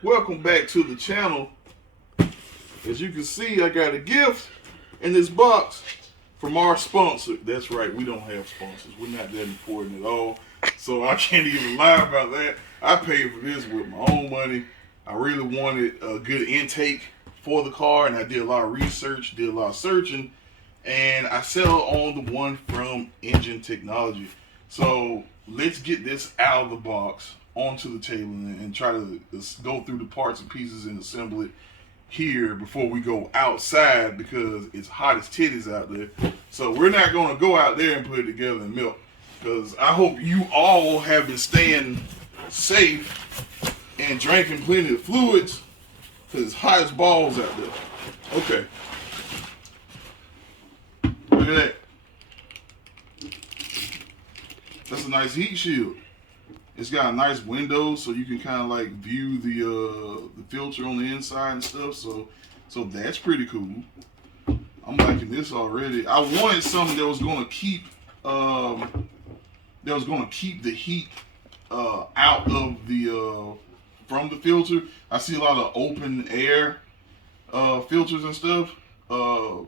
Welcome back to the channel. As you can see, I got a gift in this box from our sponsor. That's right, we don't have sponsors. We're not that important at all. So I can't even lie about that. I paid for this with my own money. I really wanted a good intake for the car, and I did a lot of research, did a lot of searching, and I settled on the one from Injen Technology. So let's get this out of the box onto the table and try to go through the parts and pieces and assemble it here before we go outside, because it's hot as titties out there. So we're not going to go out there and put it together and melt, because I hope you all have been staying safe and drinking plenty of fluids, because it's hot as balls out there. Okay. Look at that. That's a nice heat shield. It's got a nice window, so you can kind of like view the filter on the inside and stuff. So that's pretty cool. I'm liking this already. I wanted something that was going to keep the heat out of the from the filter. I see a lot of open air filters and stuff, and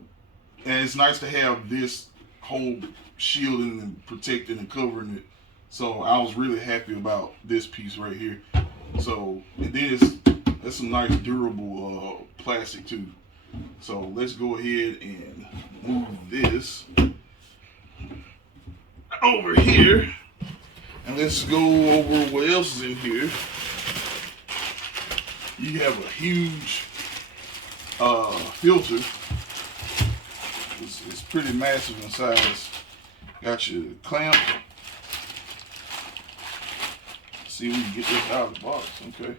it's nice to have this whole shielding and protecting and covering it. So I was really happy about this piece right here. So and then it's some nice durable plastic too. So let's go ahead and move this over here, and let's go over what else is in here. You have a huge filter. It's pretty massive in size. Got your clamp. See if we can get this out of the box. Okay,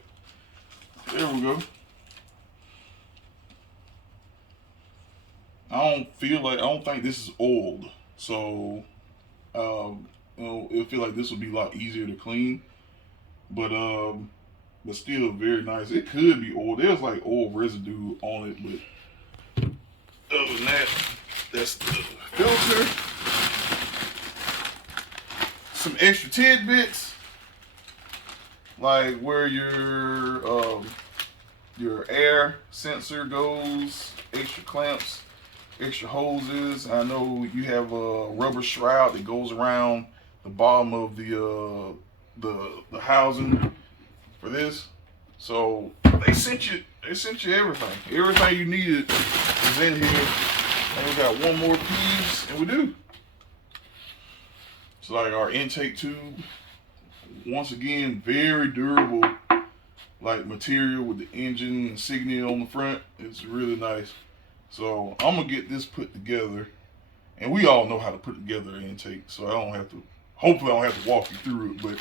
there we go. I don't think this is oiled, so it'll feel like this would be a lot easier to clean, but still very nice. It could be oil. There's like oil residue on it, but other than that, that's the filter. Some extra tidbits, like where your air sensor goes, extra clamps, extra hoses. I know you have a rubber shroud that goes around the bottom of the housing for this. So they sent you everything. Everything you needed is in here. And we got one more piece, and we do. It's like our intake tube. Once again, very durable, like material with the Injen insignia on the front. It's really nice. So I'm gonna get this put together, and we all know how to put together an intake, so hopefully I don't have to walk you through it, but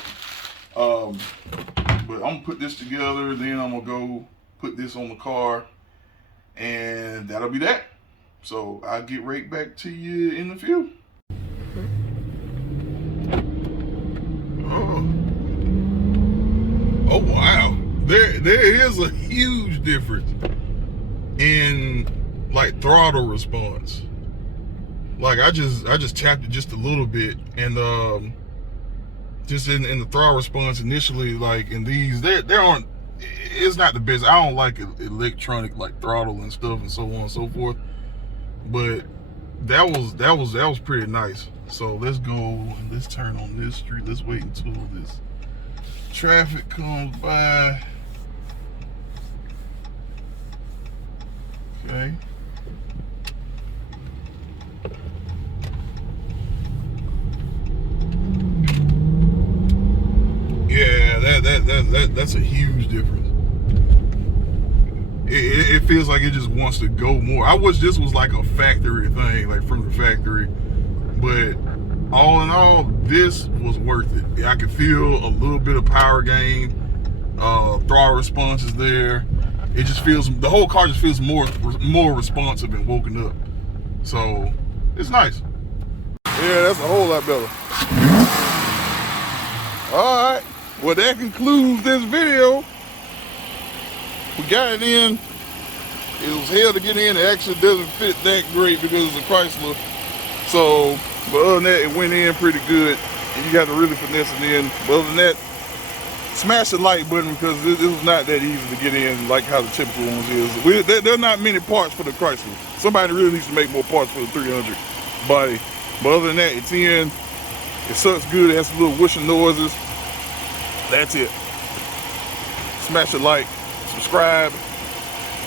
I'm gonna put this together, then I'm gonna go put this on the car, and that'll be that. So I'll get right back to you in a few. Oh wow, there is a huge difference in like throttle response. Like I just tapped it just a little bit, and just in the throttle response initially, like in these, it's not the best. I don't like electronic like throttle and stuff and so on and so forth, but that was pretty nice. So let's go and let's turn on this street. Let's wait until this traffic comes by. Okay. Yeah, that's a huge difference. It feels like it just wants to go more. I wish this was like a factory thing, like from the factory. But all in all, this was worth it. I could feel a little bit of power gain. Throttle response is there. It just feels, the whole car just feels more responsive and woken up. So it's nice. Yeah, that's a whole lot better. All right, well that concludes this video. We got it in. It was hell to get in. It actually doesn't fit that great because it's a Chrysler. So, but other than that, it went in pretty good. And you got to really finesse it in. But other than that, Smash the like button because it's not that easy to get in like how the typical ones is. There are not many parts for the Chrysler. Somebody really needs to make more parts for the 300 body. But other than that, it's in. It sucks good. It has some little whooshing noises. That's it. Smash the like, subscribe.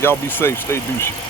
Y'all be safe. Stay douchey.